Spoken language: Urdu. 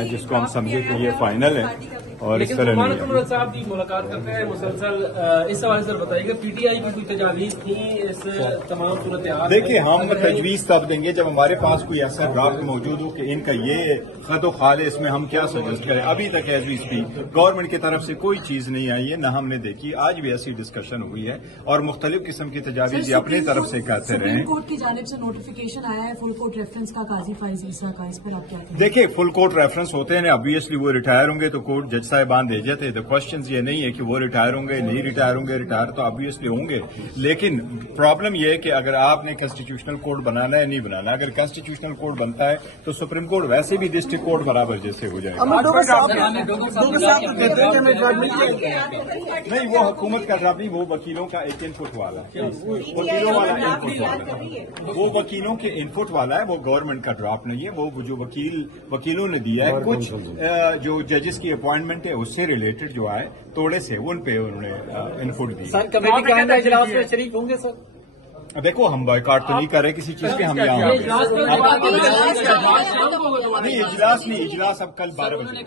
ہے جس کو ہم سمجھے کہ یہ فائنل ہے اور اس طرح نہیں ہے. لیکن صاحب جی ملاقات کرتے ہیں مسلسل، اس حوالے سے بتائیے گا پی ٹی آئی کی کوئی تجاویز تھی اس تمام صورتحال؟ دیکھیں ہم تجویز تب دیں گے جب ہمارے پاس کوئی ایسا ڈرافٹ موجود ہو کہ ان کا یہ خط و خال ہے، اس میں ہم کیا سجیسٹ کریں. ابھی تک ایز وی اسپیک گورنمنٹ کی طرف سے کوئی چیز نہیں آئی ہے، نہ ہم نے دیکھی. آج بھی ایسی ڈسکشن ہوئی ہے اور مختلف قسم کی تجاویز اپنی طرف سے کہتے رہے ہیں. سپریم کورٹ کی جانب سے نوٹیفیکیشن آیا ہے فل کورٹ ریفرنس کا قاضی فائز عیسیٰ کا، اس پر آپ کیا کہیں؟ دیکھیں فل کورٹ ریفرنس ہوتے ہیں، ابویسلی وہ ریٹائر ہوں گے تو کورٹ جج صاحبان دے جاتے. تو کوشچنز یہ نہیں ہے کہ وہ ریٹائر ہوں گے نہیں ریٹائر ہوں گے، ریٹائر تو ابویسلی ہوں گے. لیکن پرابلم یہ ہے کہ اگر آپ نے کانسٹیٹیوشنل کورٹ بنانا ہے نہیں بنانا. اگر کانسٹیٹیوشنل کورٹ بنتا ہے تو سپریم کورٹ ویسے بھی ڈسٹرکٹ کورٹ برابر جیسے ہو جائے گا. نہیں وہ حکومت کا ڈرافٹ نہیں، وہ وکیلوں کا ایک ان پٹ والا ہے، وکیلوں والا ان پٹ والا ہے، وہ وکیلوں کے ان پٹ والا ہے، وہ گورنمنٹ کا ڈرافٹ نہیں ہے. وہ جو وکیلوں نے دیا ہے، کچھ جو ججز کی اپوائنٹمنٹ ہے اس سے ریلیٹڈ جو آئے توڑے سے ان پہ انہوں نے ان پٹ دی. سر کمیٹی کا اجلاس میں شریک ہوں گے سر؟ دیکھو ہم بائیکاٹ تو نہیں کر رہے کسی چیز کے، ہم یہاں نہیں اجلاس نہیں، اجلاس اب کل 12 بجے.